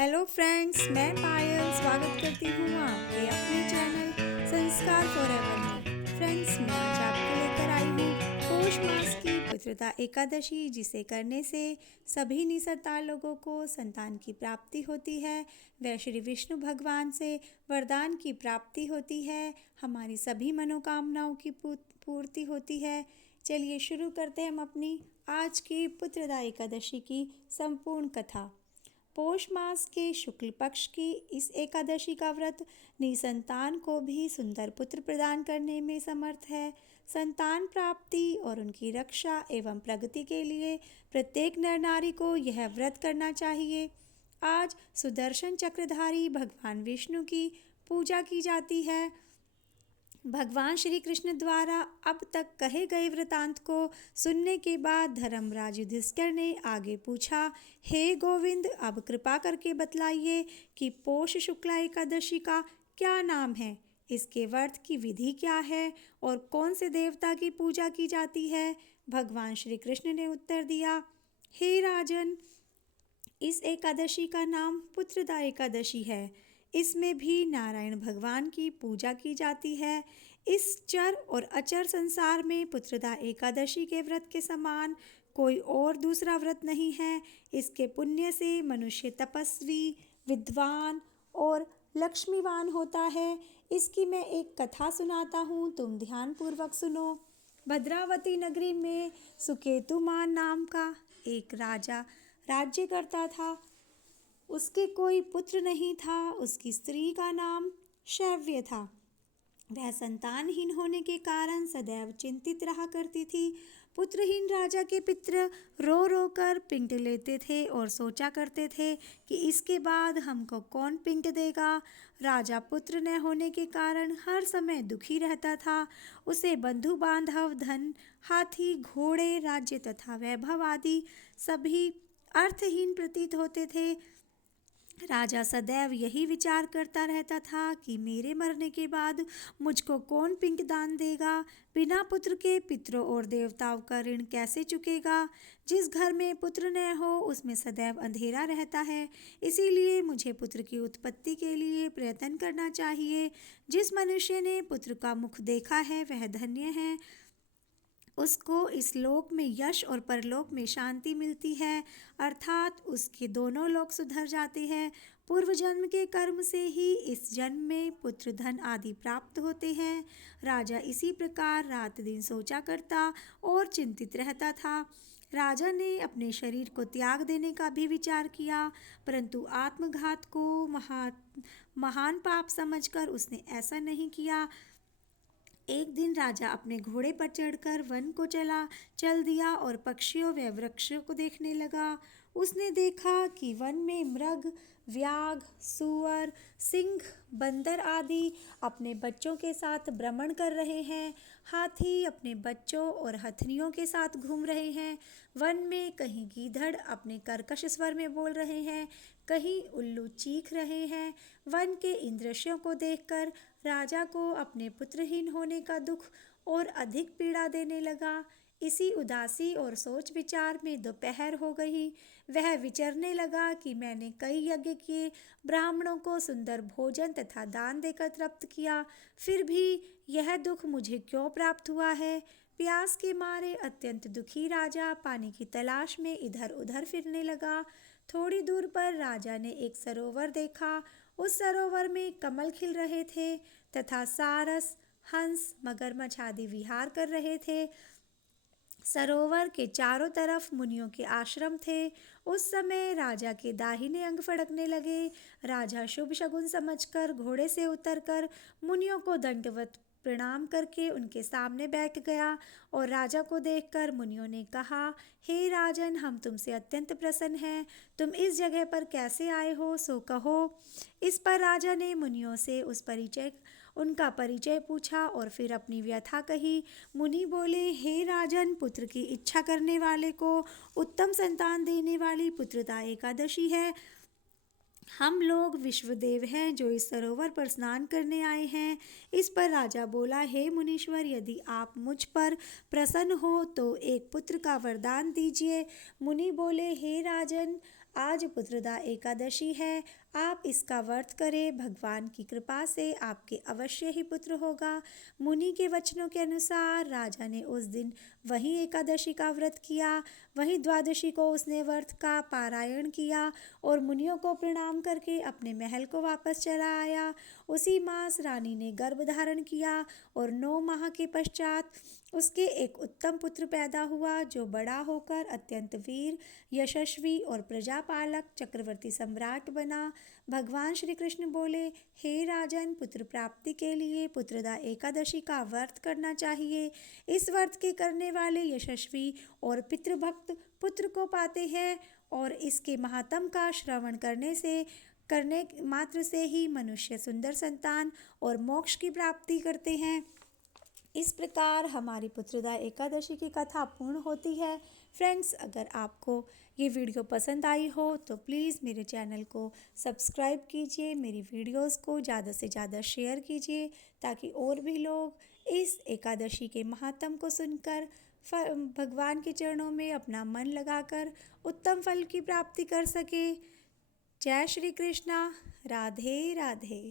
Hello friends, मैं पायल स्वागत करती हूँ आपके अपने चैनल संस्कार फॉरएवर में। फ्रेंड्स, मैं आज आपको लेकर आई हूँ पौष मास की पुत्रदा एकादशी, जिसे करने से सभी निसंतान लोगों को संतान की प्राप्ति होती है। वह श्री विष्णु भगवान से वरदान की प्राप्ति होती है। हमारी सभी मनोकामनाओं की पूर्ति होती है। चलिए शुरू करते हैं हम अपनी आज की पुत्रदा एकादशी की संपूर्ण कथा। पौष मास के शुक्ल पक्ष की इस एकादशी का व्रत निसंतान को भी सुंदर पुत्र प्रदान करने में समर्थ है। संतान प्राप्ति और उनकी रक्षा एवं प्रगति के लिए प्रत्येक नर नारी को यह व्रत करना चाहिए। आज सुदर्शन चक्रधारी भगवान विष्णु की पूजा की जाती है। भगवान श्री कृष्ण द्वारा अब तक कहे गए वृतांत को सुनने के बाद धर्मराज युधिष्ठिर ने आगे पूछा, हे गोविंद, अब कृपा करके बतलाइए कि पौष शुक्ला एकादशी का क्या नाम है, इसके व्रत की विधि क्या है और कौन से देवता की पूजा की जाती है। भगवान श्री कृष्ण ने उत्तर दिया, हे राजन, इस एकादशी का नाम पुत्रदा एकादशी है। इसमें भी नारायण भगवान की पूजा की जाती है। इस चर और अचर संसार में पुत्रदा एकादशी के व्रत के समान कोई और दूसरा व्रत नहीं है। इसके पुण्य से मनुष्य तपस्वी, विद्वान और लक्ष्मीवान होता है। इसकी मैं एक कथा सुनाता हूँ, तुम ध्यानपूर्वक सुनो। भद्रावती नगरी में सुकेतुमान नाम का एक राजा राज्य करता था। उसके कोई पुत्र नहीं था। उसकी स्त्री का नाम शैव्य था। वह संतानहीन होने के कारण सदैव चिंतित रहा करती थी। पुत्रहीन राजा के पितर रो रो कर पिंड लेते थे और सोचा करते थे कि इसके बाद हमको कौन पिंड देगा। राजा पुत्र न होने के कारण हर समय दुखी रहता था। उसे बंधु बांधव, धन, हाथी, घोड़े, राज्य तथा वैभव आदि सभी अर्थहीन प्रतीत होते थे। राजा सदैव यही विचार करता रहता था कि मेरे मरने के बाद मुझको कौन पिंडदान देगा। बिना पुत्र के पितरों और देवताओं का ऋण कैसे चुकेगा। जिस घर में पुत्र न हो उसमें सदैव अंधेरा रहता है। इसीलिए मुझे पुत्र की उत्पत्ति के लिए प्रयत्न करना चाहिए। जिस मनुष्य ने पुत्र का मुख देखा है वह धन्य है। उसको इस लोक में यश और परलोक में शांति मिलती है, अर्थात उसके दोनों लोक सुधर जाते हैं। पूर्व जन्म के कर्म से ही इस जन्म में पुत्र, धन आदि प्राप्त होते हैं। राजा इसी प्रकार रात दिन सोचा करता और चिंतित रहता था। राजा ने अपने शरीर को त्याग देने का भी विचार किया, परंतु आत्मघात को महान पाप समझकर उसने ऐसा नहीं किया। एक दिन राजा अपने घोड़े पर चढ़कर वन को चल दिया और पक्षियों व वृक्षों को देखने लगा। उसने देखा कि वन में मृग, व्याघ, सूअर, सिंह, बंदर आदि अपने बच्चों के साथ भ्रमण कर रहे हैं। हाथी अपने बच्चों और हथनियों के साथ घूम रहे हैं। वन में कहीं गीदड़ अपने कर्कश स्वर में बोल रहे हैं, कहीं उल्लू चीख रहे हैं। वन के इन दृश्यों को देखकर राजा को अपने पुत्रहीन होने का दुख और अधिक पीड़ा देने लगा। इसी उदासी और सोच विचार में दोपहर हो गई। वह विचरने लगा कि मैंने कई यज्ञ किए, ब्राह्मणों को सुंदर भोजन तथा दान देकर तृप्त किया, फिर भी यह दुख मुझे क्यों प्राप्त हुआ है। प्यास के मारे अत्यंत दुखी राजा पानी की तलाश में इधर उधर फिरने लगा। थोड़ी दूर पर राजा ने एक सरोवर देखा। उस सरोवर में कमल खिल रहे थे तथा सारस, हंस, मगरमच्छ आदि विहार कर रहे थे। सरोवर के चारों तरफ मुनियों के आश्रम थे। उस समय राजा के दाहिने अंग फड़कने लगे। राजा शुभ शगुन समझकर घोड़े से उतरकर मुनियों को दंडवत प्रणाम करके उनके सामने बैठ गया और राजा को देखकर मुनियों ने कहा, हे राजन, हम तुमसे अत्यंत प्रसन्न हैं। तुम इस जगह पर कैसे आए हो सो कहो। इस पर राजा ने मुनियों से उनका परिचय पूछा और फिर अपनी व्यथा कही। मुनि बोले, हे राजन, पुत्र की इच्छा करने वाले को उत्तम संतान देने वाली पुत्रदा एकादशी है। हम लोग विश्वदेव हैं जो इस सरोवर पर स्नान करने आए हैं। इस पर राजा बोला, हे मुनीश्वर, यदि आप मुझ पर प्रसन्न हो तो एक पुत्र का वरदान दीजिए। मुनि बोले, हे राजन, आज पुत्रदा एकादशी है, आप इसका व्रत करें। भगवान की कृपा से आपके अवश्य ही पुत्र होगा। मुनि के वचनों के अनुसार राजा ने उस दिन वही एकादशी का व्रत किया। वही द्वादशी को उसने व्रत का पारायण किया और मुनियों को प्रणाम करके अपने महल को वापस चला आया। उसी मास रानी ने गर्भ धारण किया और 9 माह के पश्चात उसके एक उत्तम पुत्र पैदा हुआ, जो बड़ा होकर अत्यंत वीर, यशस्वी और प्रजापालक चक्रवर्ती सम्राट बना। भगवान श्री कृष्ण बोले, हे राजन, पुत्र प्राप्ति के लिए पुत्रदा एकादशी का व्रत करना चाहिए। इस व्रत के करने वाले यशस्वी और पितृभक्त पुत्र को पाते हैं और इसके महात्म का श्रवण करने मात्र से ही मनुष्य सुंदर संतान और मोक्ष की प्राप्ति करते हैं। इस प्रकार हमारी पुत्रदा एकादशी की कथा पूर्ण होती है। फ्रेंड्स, अगर आपको ये वीडियो पसंद आई हो तो प्लीज़ मेरे चैनल को सब्सक्राइब कीजिए, मेरी वीडियोस को ज़्यादा से ज़्यादा शेयर कीजिए, ताकि और भी लोग इस एकादशी के महात्म को सुनकर भगवान के चरणों में अपना मन लगाकर उत्तम फल की प्राप्ति कर सके। जय श्री कृष्णा। राधे राधे।